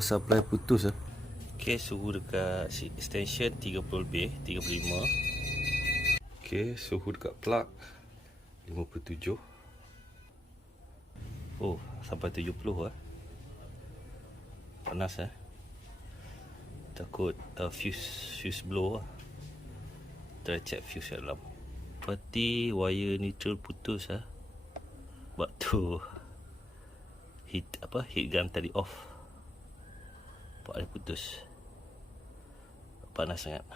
supply putus lah. Okey, suhu dekat extension 30 lebih, 35. Okey, suhu dekat plug 57. Oh, sampai 70 lah. Panas eh. Takut fuse blow lah. Try check fuse kat dalam. Seperti wire neutral putus lah. Sebab tu heat gun tadi off. Nampak dia putus. Panas sangat.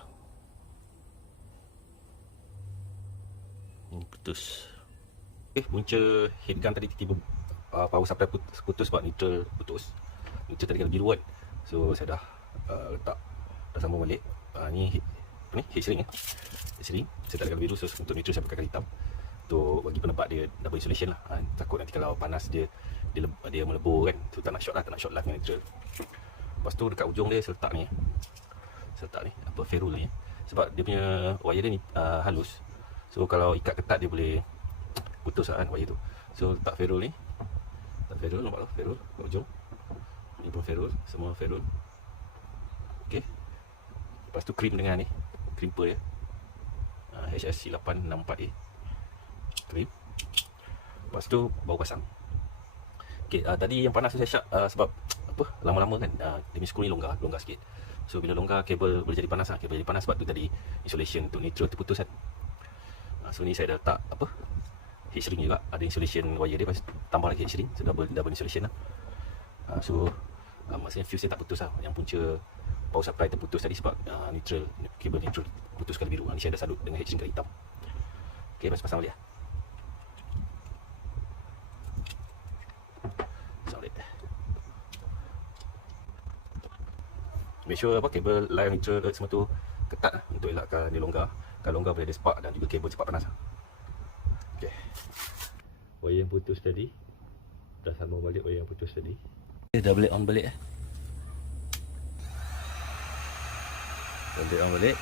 Ini putus. Punca heat gun tadi tiba-tiba power supply putus sebab neutral putus. Neutral tadi kalau biru kan. So saya dah letak, dah sambung balik. Ni heat shrink heat shrink. Saya tak ada biru, so untuk neutral saya pakai hitam. Untuk bagi penebat dia double insulation lah. Takut nanti kalau panas dia melebur kan. So tak nak short lah dengan neutral. Lepas tu dekat ujung dia saya letak ni ferrule ni. Sebab dia punya wire dia ni halus. So kalau ikat ketat dia boleh putus lah kan wire tu. So letak ferrule ni. Nampak tak ferrule kat ujung. Ni pun ferrule, semua ferrule. Okey. Lepas tu krim dengan ni, crimper dia. HSC 864A. Krim. Lepas tu baru pasang. Okey, tadi yang panas tu saya syak sebab lama-lama kan dia punya skru ni longgar sikit. So bila longgar kabel boleh jadi panas lah. Kabel jadi panas sebab tu tadi insulation untuk neutral terputus kan. So ni saya dah letak heat shrink juga, ada insulation wire dia, tambah lagi heat shrink, so double insulation lah. So maksudnya fuse dia tak putus lah. Yang punca power supply terputus tadi sebab neutral, kabel neutral putus kali biru. Ni saya dah salut dengan heat shrink kali hitam. Ok, lepas pasang balik lah. Solid. Make sure kabel line neutral semua tu ketat lah, untuk elakkan dia longgar. Kalau longgar boleh ada spark dan juga kabel cepat panas lah. Ok, wire yang putus tadi dah sambung balik. Wire yang putus tadi Dah boleh on balik dah boleh on balik.